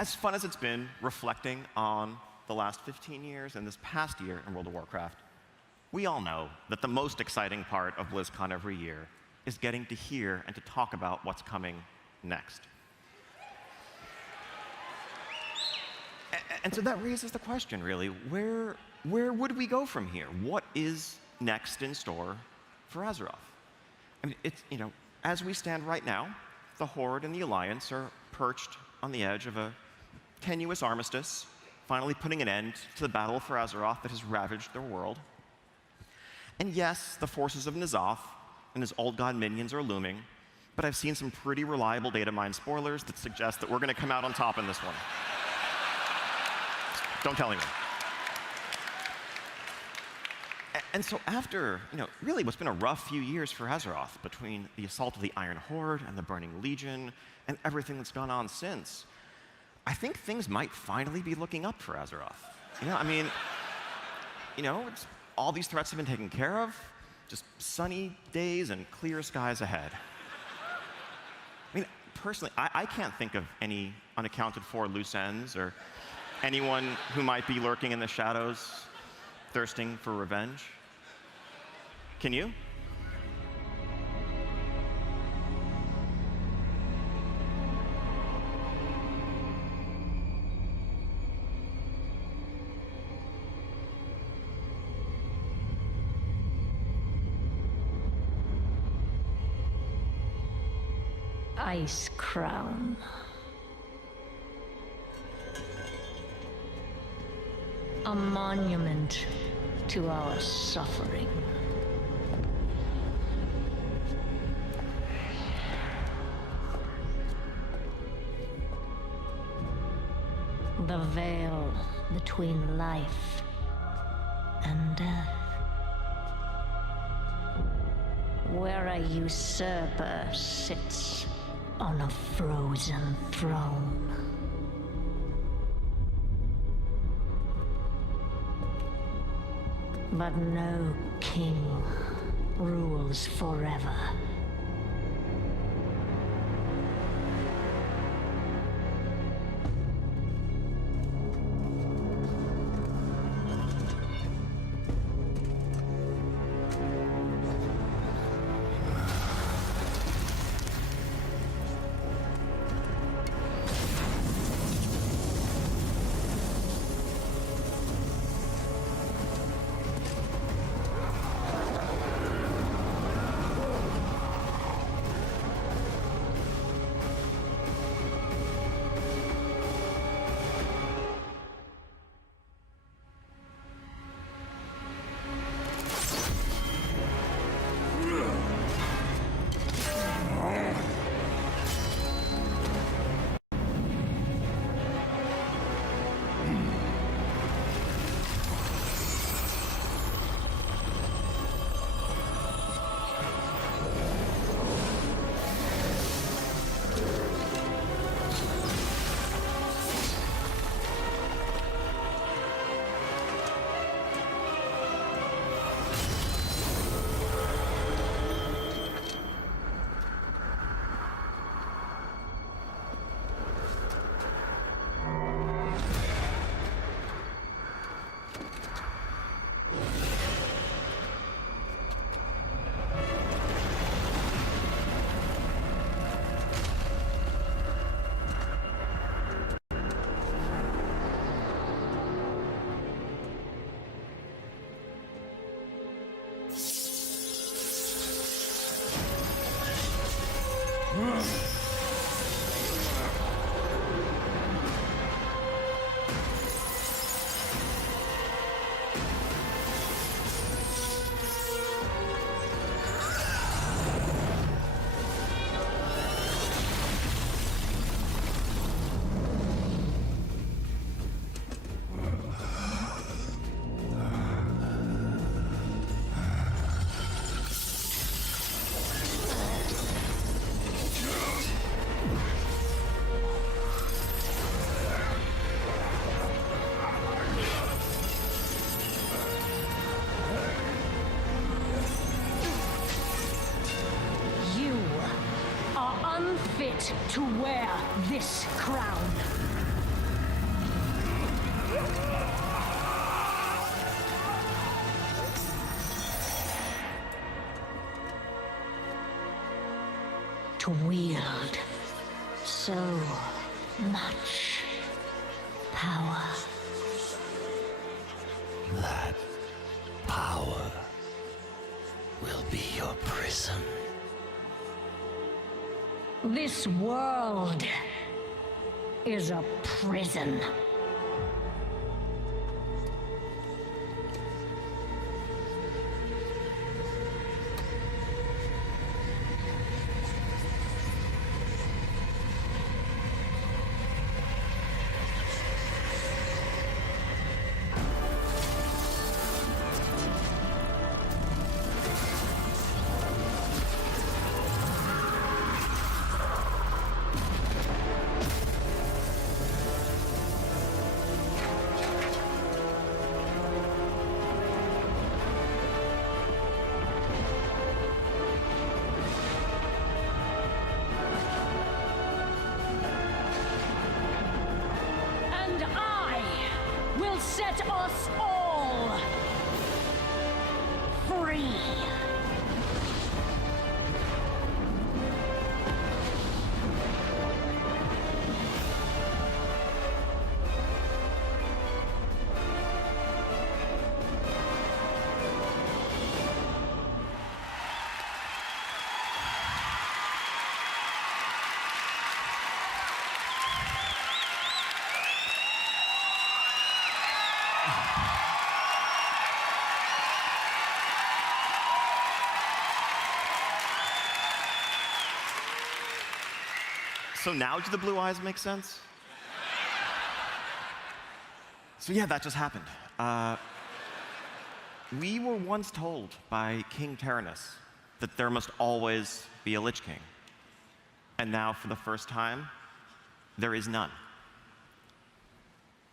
as fun as it's been reflecting on the last 15 years and this past year in World of Warcraft, we all know that the most exciting part of BlizzCon every year is getting to hear and to talk about what's coming next. And so that raises the question, really, where would we go from here? What is next in store for Azeroth? I mean, it's, as we stand right now, the Horde and the Alliance are perched on the edge of a tenuous armistice, finally putting an end to the battle for Azeroth that has ravaged their world. And yes, the forces of N'Zoth and his old god minions are looming, but I've seen some pretty reliable data mine spoilers that suggest that we're going to come out on top in this one. Don't tell anyone. And so after, really what's been a rough few years for Azeroth, between the assault of the Iron Horde and the Burning Legion and everything that's gone on since, I think things might finally be looking up for Azeroth. It's, all these threats have been taken care of, just sunny days and clear skies ahead. Personally, I can't think of any unaccounted for loose ends or anyone who might be lurking in the shadows, thirsting for revenge. Can you? Ice Crown. A monument to our suffering. The veil between life and death. Where a usurper sits on a frozen throne. But no king rules forever. To wear this crown. to wield so much power. That power will be your prison. This world is a prison. Set us all free. So now do the blue eyes make sense? So yeah, that just happened. We were once told by King Tyrannus that there must always be a Lich King. And now, for the first time, there is none.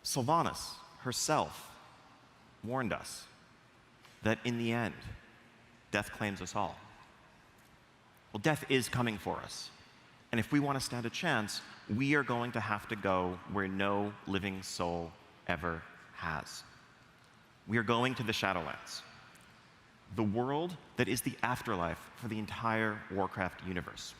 Sylvanas herself warned us that in the end, death claims us all. Well, death is coming for us. And if we want to stand a chance, we are going to have to go where no living soul ever has. We are going to the Shadowlands, the world that is the afterlife for the entire Warcraft universe.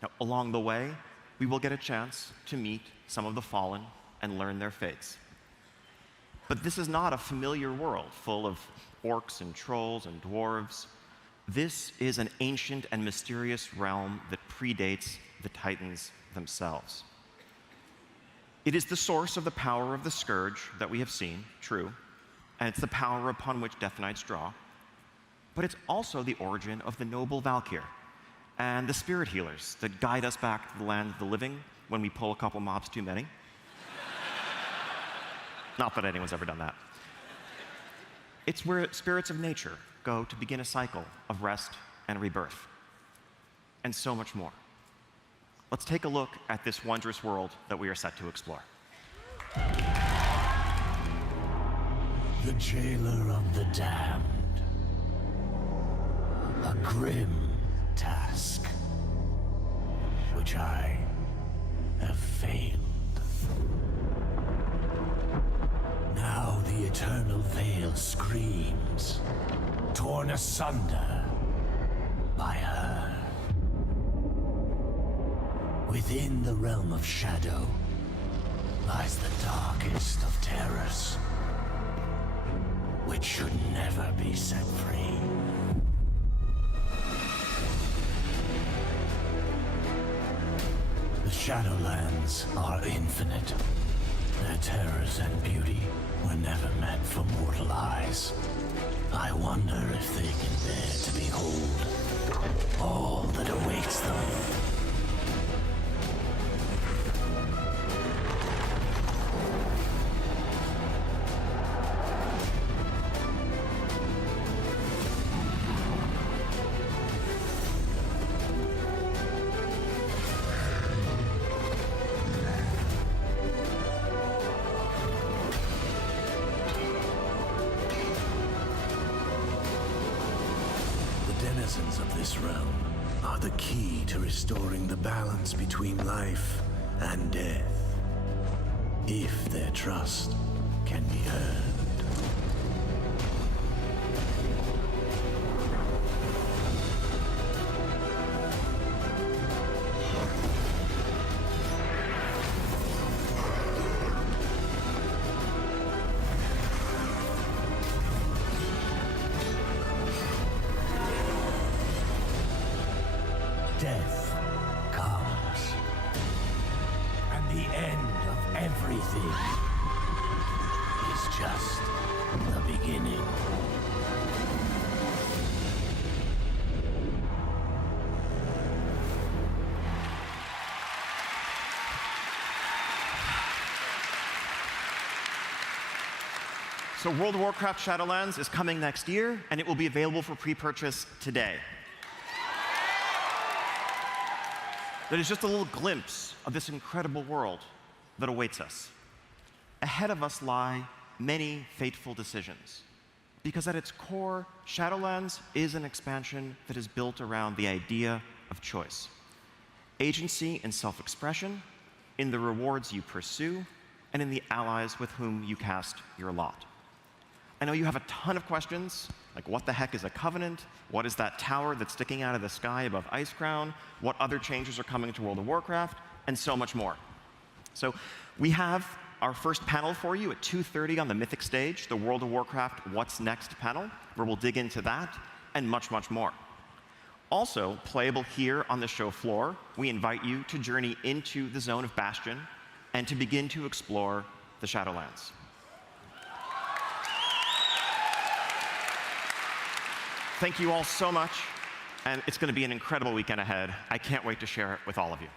Now, along the way, we will get a chance to meet some of the fallen and learn their fates. But this is not a familiar world full of orcs and trolls and dwarves. This is an ancient and mysterious realm that predates the Titans themselves. It is the source of the power of the Scourge that we have seen, true, and it's the power upon which Death Knights draw, but it's also the origin of the noble Valkyr and the spirit healers that guide us back to the land of the living when we pull a couple mobs too many. Not that anyone's ever done that. It's where spirits of nature go to begin a cycle of rest and rebirth, and so much more. Let's take a look at this wondrous world that we are set to explore. The jailer of the damned. A grim task, which I have failed. Now the eternal veil screams, torn asunder by her. Within the realm of shadow lies the darkest of terrors, which should never be set free. The Shadowlands are infinite. Their terrors and beauty were never meant for mortal eyes. I wonder if they can bear to behold all that awaits them. Denizens of this realm are the key to restoring the balance between life and death, if their trust can be earned. The end of everything is just the beginning. So World of Warcraft Shadowlands is coming next year, and it will be available for pre-purchase today. That is just a little glimpse of this incredible world that awaits us. Ahead of us lie many fateful decisions, because at its core, Shadowlands is an expansion that is built around the idea of choice. Agency and self-expression in the rewards you pursue, and in the allies with whom you cast your lot. I know you have a ton of questions, like what the heck is a covenant? What is that tower that's sticking out of the sky above Icecrown? What other changes are coming to World of Warcraft? And so much more. So we have our first panel for you at 2:30 on the Mythic stage, the World of Warcraft What's Next panel, where we'll dig into that and much, much more. Also, playable here on the show floor, we invite you to journey into the zone of Bastion and to begin to explore the Shadowlands. Thank you all so much, and it's going to be an incredible weekend ahead. I can't wait to share it with all of you.